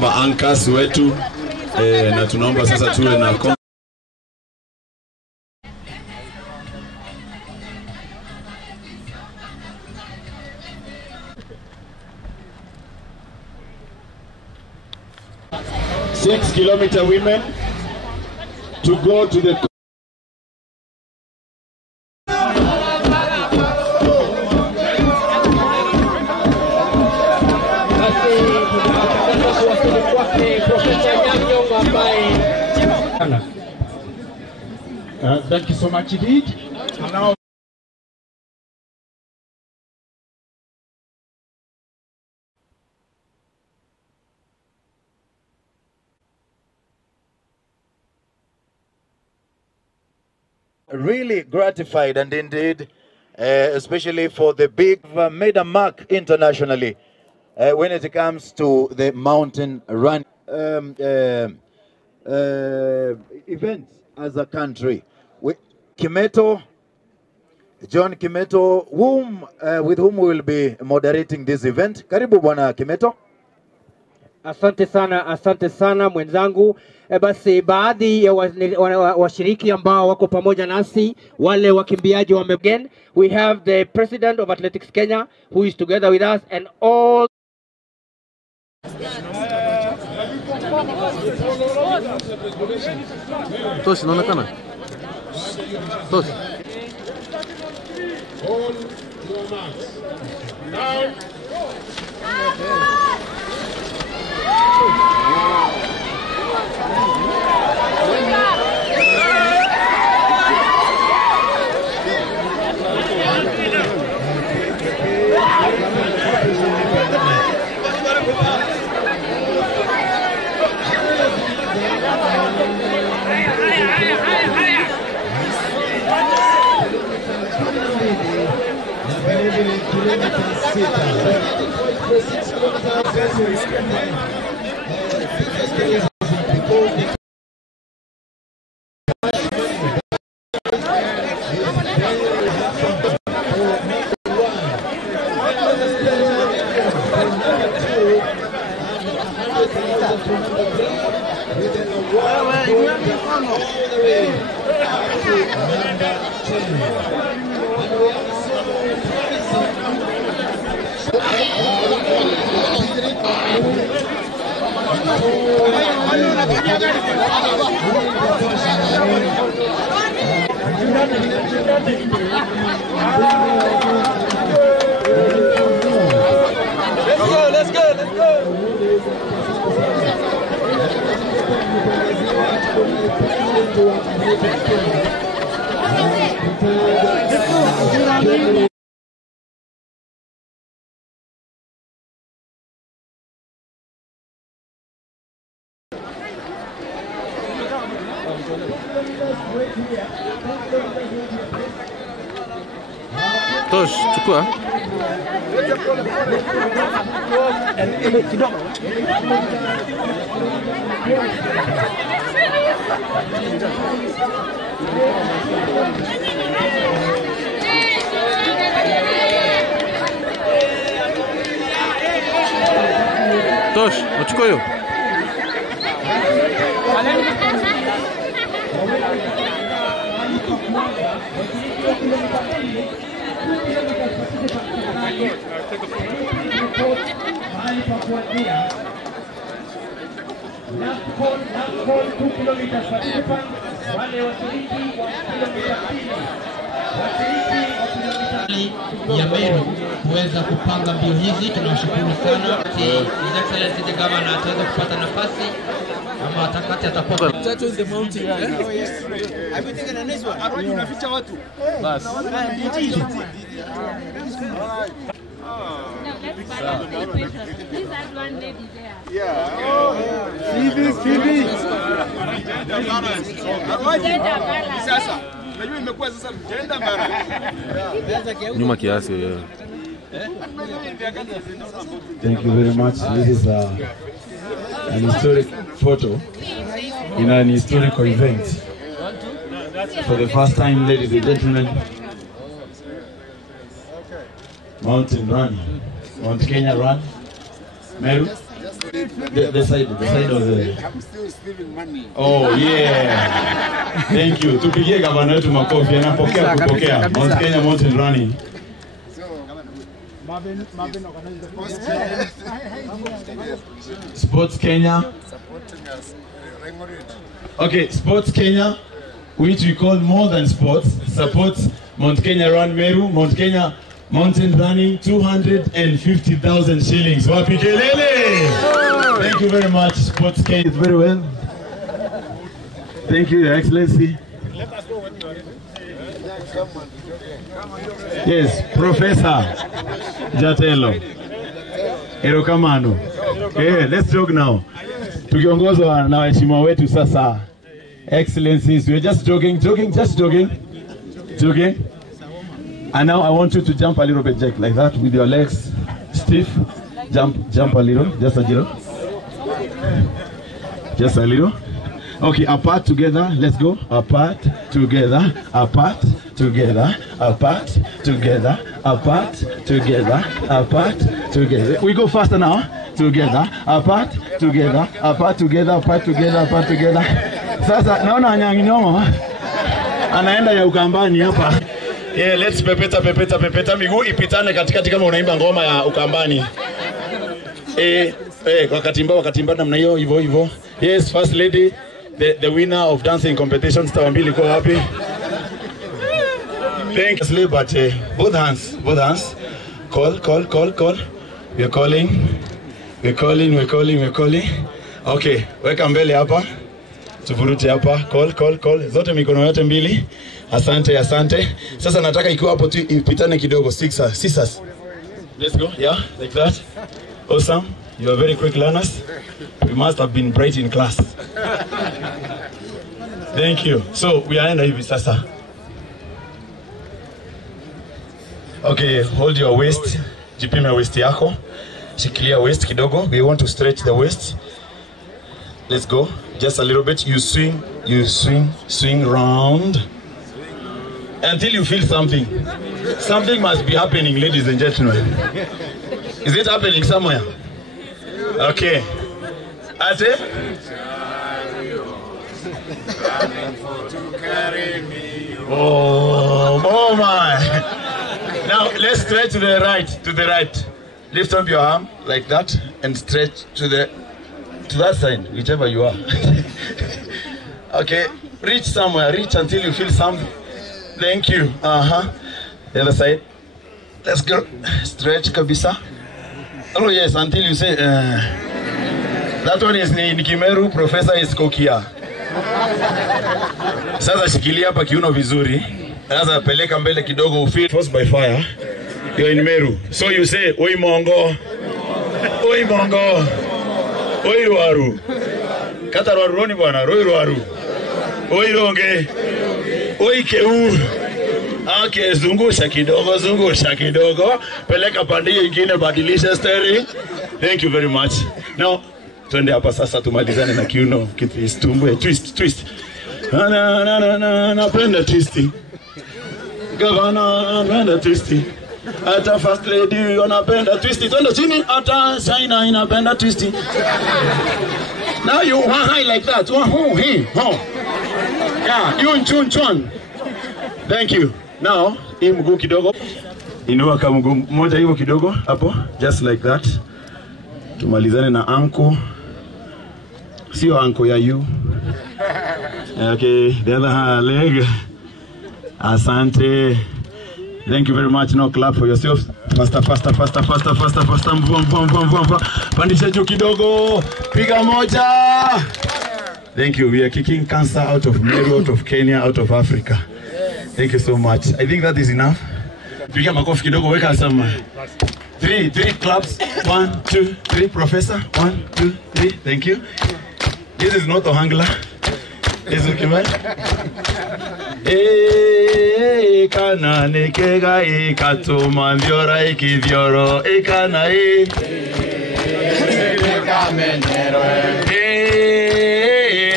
tunaomba anchors wetu na tunaomba sasa tuwe na Kilometer women to go to the thank you so much indeed. And now really gratified and indeed, especially for the big made a mark internationally when it comes to the mountain run events as a country. Kimeto, John Kimeto, with whom we will be moderating this event. Karibu bwana Kimeto. Asante sana mwenzangu. Basi baadhi ya washiriki ambao wako pamoja nasi, wale wakimbiaji wa again, we have the President of Athletics Kenya who is together with us and all Tosh, inaonekana? Tosh. all your marks. Now Let's go. Tosh, chukua. Tosh, uchukua hiyo. ya Meru kuweza kupanga mbio hizi. Tunashukuru sana. His Excellency the Governor ataweza kupata nafasi ama atakati atakuwa Chacho in the mountain. Have you taken a nice one? Arudi unaficha watu. Bas. Nyuma kiasi wewe. thank you very much. This is an historic photo in an historical event. For the first time, ladies and gentlemen, Mountain Run, Mount Kenya Run, Meru. The side of the... I'm still stealing money. Oh yeah. Thank you. Tupigie gavana wetu makofi, anapokea kupokea. Mount Kenya Mountain Running. Sports Kenya. Supporting us. Okay, Sports Kenya, which we call more than sports, supports Mount Kenya Run Meru, Mount Kenya Mountain Running, 250,000 shillings. Wapi kelele! Thank you very much, Sports Kenya. Very well. Thank you, Your Excellency. Let us know when you are ready. Yes, Professor Jatelo. Erokamano. Okay, let's talk now. Tukiongozwa na waheshimiwa wetu sasa. Excellencies, we're just joking. And now I want you to jump a little bit, Jack, like that, with your legs stiff. Jump a little, just a little. Just a little. Okay, apart together, let's go. Apart, together, apart, together, apart, together, apart, together, apart, together. We go faster now. Together, apart, together, apart, together, apart, together, apart, together. Sasa naona Anyanginyomo anaenda ya Ukambani hapa. Yeah, let's pepeta miguu ipitane katikati kama unaimba ngoma ya Ukambani. Wakatimba namna hiyo hivyo. Yes, first lady, the winner of dancing competition, Star Mbili kwa wapi? Thank you, but both hands. Call. We're calling. Okay, weka mbele hapa. Tuvurute hapa. Call. Zote mikono yote mbili. Asante. Sasa nataka ikiwa hapo tu ipitane kidogo. Scissors. Let's go. Yeah, like that. Awesome. You are very quick learners. We must have been bright in class. Thank you. So, we are in hivi sasa. Okay, hold your waist. Jipime waist yako. Shikilia waist kidogo. We want to stretch the waist. Let's go. Just a little bit. You swing round until you feel something. Something must be happening, ladies and gentlemen. Is it happening somewhere? Okay. Ate? Oh my. Now let's stretch to the right. Lift up your arm like that and stretch to that side, whichever you are. Okay, reach somewhere, reach until you feel something. Thank you. The other side. Let's go. Stretch kabisa. Oh yes, until you say that one is ni Kimeru, Professor is Kokia. Sasa shikilia hapa kiuno vizuri. Sasa peleka mbele kidogo, feel forced by fire. You're in Meru. So you say, Oi Mongo. Oi Ruaru. Kata Ruaruni bwana, Ruaru. Oi Ronge. Oi Keu. Okay, zungusha kidogo. Peleka pande nyingine, badilisha steering. Thank you very much. Now, twende hapa sasa tumalizane na kiuno, tumbe twist. Napenda twisting. Gavana, napenda twisting. Ata first lady unapenda twisty. Twende chini. Ata China inapenda twisty. Now you one high like that. Yeah, you chun. Thank you. Now, hii mguu kidogo. Inua kama mguu moja hivyo kidogo hapo, just like that. Tumalizane na ankle. Sio ankle ya you. Okay, the other leg. Asante. Thank you very much. Now clap for yourself. Faster. Pandisha juu kidogo. Piga moja. Thank you. We are kicking cancer out of Meru, out of Kenya, out of Africa. Thank you so much. I think that is enough. Piga makofi kidogo. Weka some. Three claps. 1, 2, 3. Professor. 1, 2, 3. Thank you. This is not a hangla. This is okay. Kana nekega katuma ndiora ikivyoro kana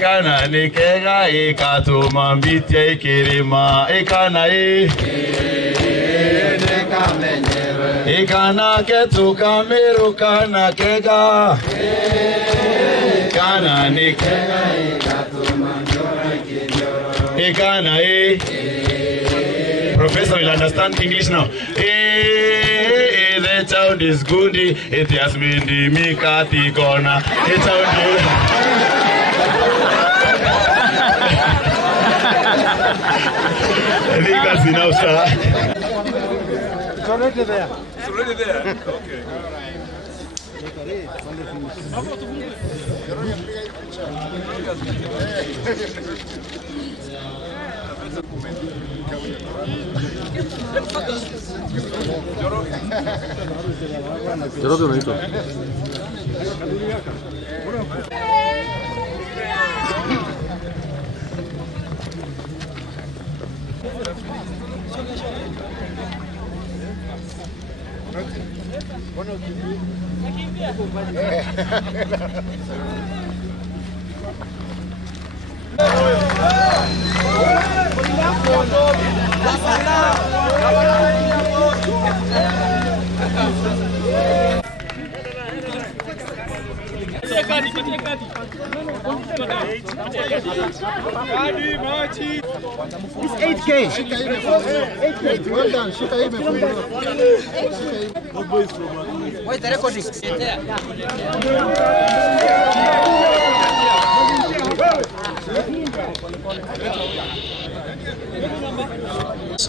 kana nekega katuma mbitia ikirima kana Ikana ketu kamiru kana kega. Kana ni kega Ikana Professor will understand English now. The child is good. It has been the mikati corner. The child is... I think that's enough, sir. It's already there. It's already there. Okay. Joroge unaitwa. It's 8K. 8K. Well done. Where's the recording?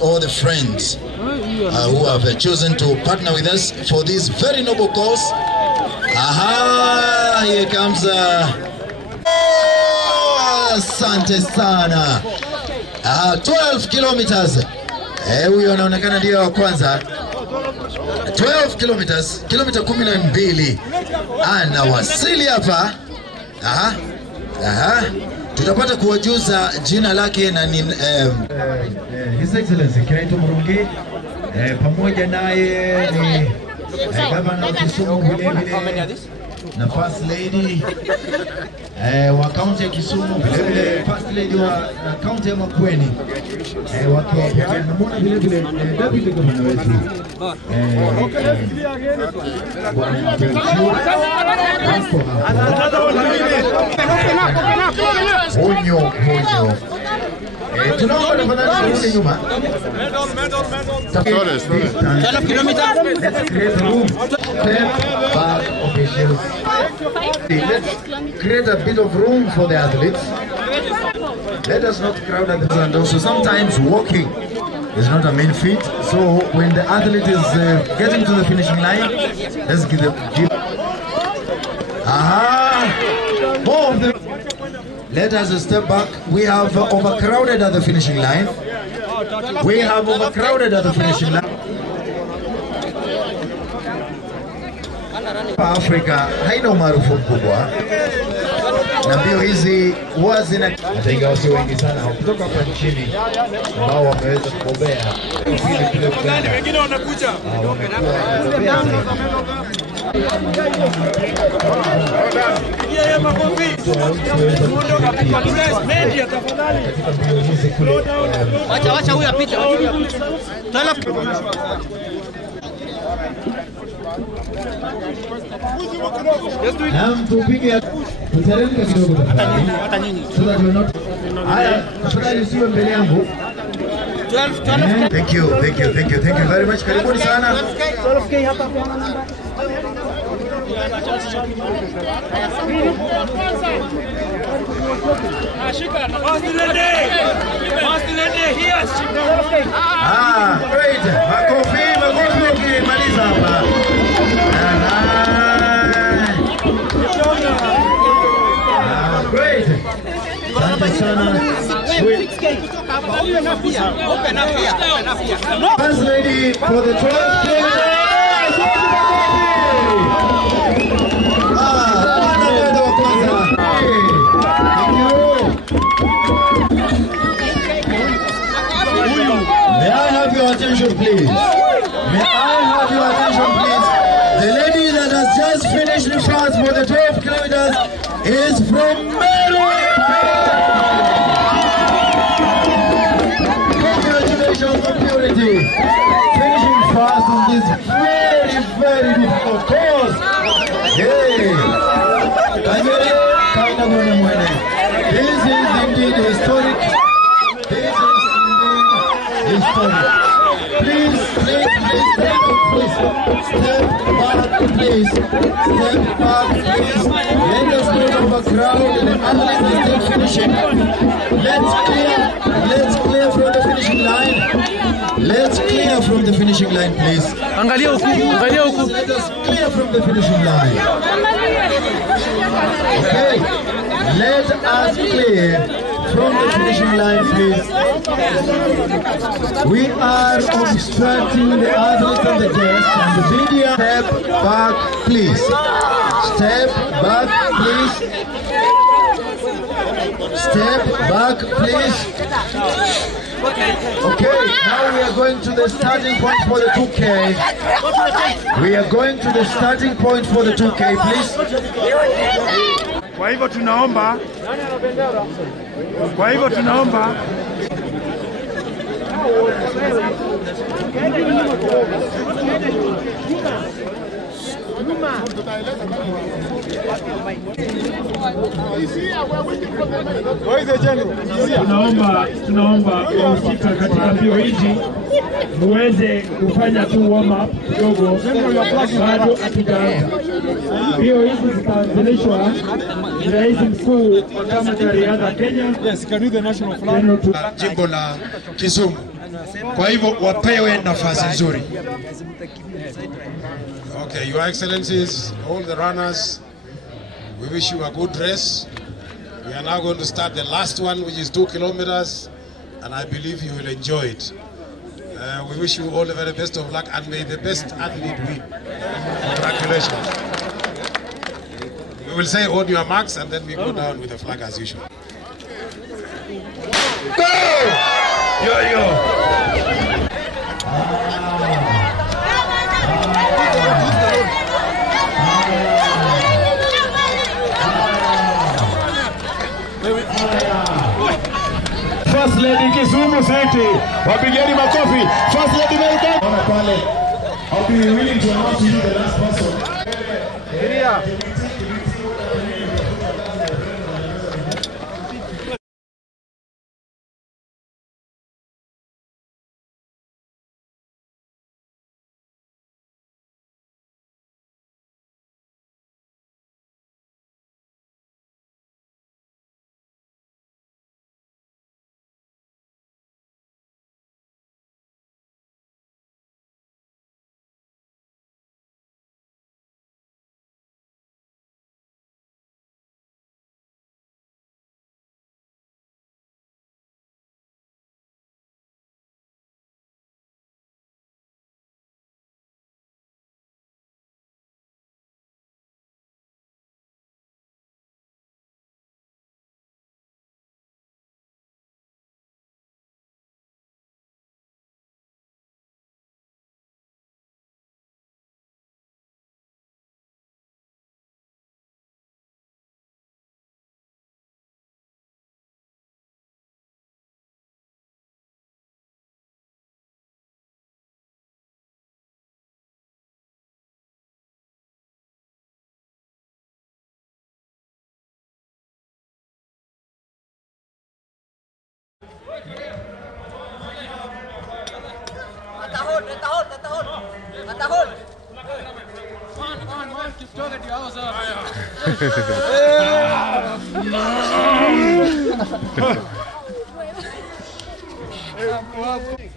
All the friends who have chosen to partner with us for this very noble cause. Aha, here comes asante sana. 12 kilometers. Huyo anaonekana ndio wa kwanza. 12 kilometers, kilomita 12. Anawasili hapa. Tutapata kuwajuza jina lake na ni His Excellency Kiraito Murungi, pamoja naye ni Governor wa Kisumu vile na First Lady wa County ya Kisumu vile vile First Lady wa County ya Makueni wakiwa pamoja na mwana vile vile Deputy Governor wetu Bwana Honyo. Tunaomba tafadhali kurudi nyuma. 12 kilometers. Let's create room. Back officials. Let's create a bit of room for the athletes. Let us not crowd at the front. Also, sometimes walking is not a main feat. So when the athlete is getting to the finishing line, let's give them. More of them. Let us step back. We have overcrowded at the finishing line. We have overcrowded at the finishing line. Afrika haina umaarufu mkubwa. Na mbio hizi huwa zina ingawa sio wengi sana kutoka hapa nchini ambao wameweza kugombea. Wengine wanakuja. Wacha huyu apite. Tupige tuteremke kidogo tafadhali. Haya, tafadhali usiwe mbele yangu. Thank you very much. Karibuni sana. 12K hapa kwa namba. Great. Makofi maliza hapa. Great. Asante sana. First lady for the 12th kilometer. May I have your attention, please? May I have your attention, please? The lady that has just finished the fast for the 12 kilometers is from Meru. Congratulations on purity. Finishing fast on Please, step back, please. Step back, please. Let us not overcrowd the athletes is still finishing. Let's clear from the finishing line. Let's clear from the finishing line, please. Angalia huku, angalia huku. Let us clear from the finishing line. Okay. Let us clear from the finishing line, please. We are obstructing the athletes and the guests and the media. Step back, please. Step back, please. Step back, please. Okay, now we are going to the starting point for the 2K. We are going to the starting point for the 2K, please. Kwa hivyo tunaomba tunaomba wahusika katika mbio hizi muweze kufanya tu warm up kidogo, bado hatujaanza. Mbio hizi zitaanzilishwa na rais mkuu wa chama cha riadha Kenya, jimbo la Kisumu. Kwa hivyo wapewe nafasi nzuri. Okay, Your Excellencies, all the runners, we wish you a good race. We are now going to start the last one, which is 2 kilometers, and I believe you will enjoy it. We wish you all the very best of luck, and may the best athlete win. Congratulations. We will say on your marks, and then we go down with the flag as usual. Go! Yo! First Lady Kisumu City, wapigeni makofi. First Lady Melbourne. Ona pale. I'll be willing to announce you the last person.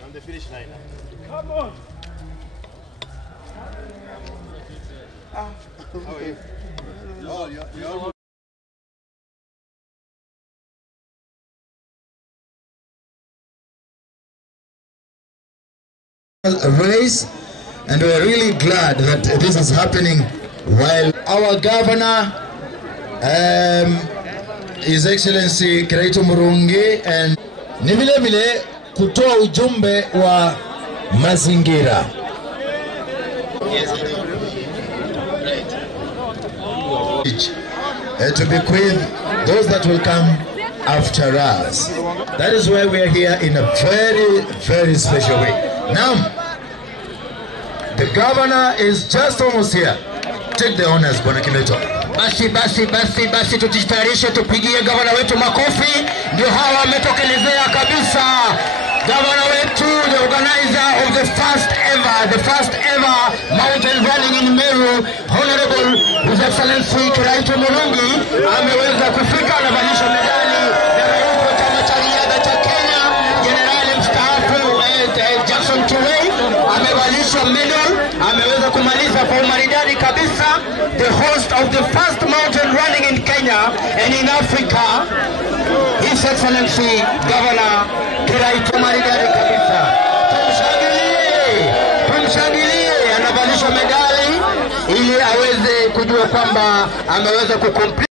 On the finish line. Come on. How are you? Oh, you're race, and we are really glad that this is happening while our governor, His Excellency Kiraitu Murungi, and ni vile vile kutoa ujumbe wa mazingira. To bequeath those that will come after us. That is why we are here in a very, very special way. Now, the governor is just almost here. Take the honors, Bwana Kimeto. Basi tujitayarishe, tupigie gavana wetu makofi. Ndio hawa wametokelezea kabisa. Gavana wetu, the organizer of the the first ever mountain running in Meru, Honorable His Excellency Kiraitu Murungi ameweza kufika na valisha medali ya rais wa chama cha riadha cha Kenya, Jenerali mstaafu Jackson Tuwei amevalishwa medal, ameweza kumaliza kwa umaridadi kabisa. The host of the first mountain running in Kenya and in Africa, His Excellency Governor Kiraitu maridadi kabisa. Tumshangilie, anavalishwa medali ili aweze kujua kwamba ameweza kukomplete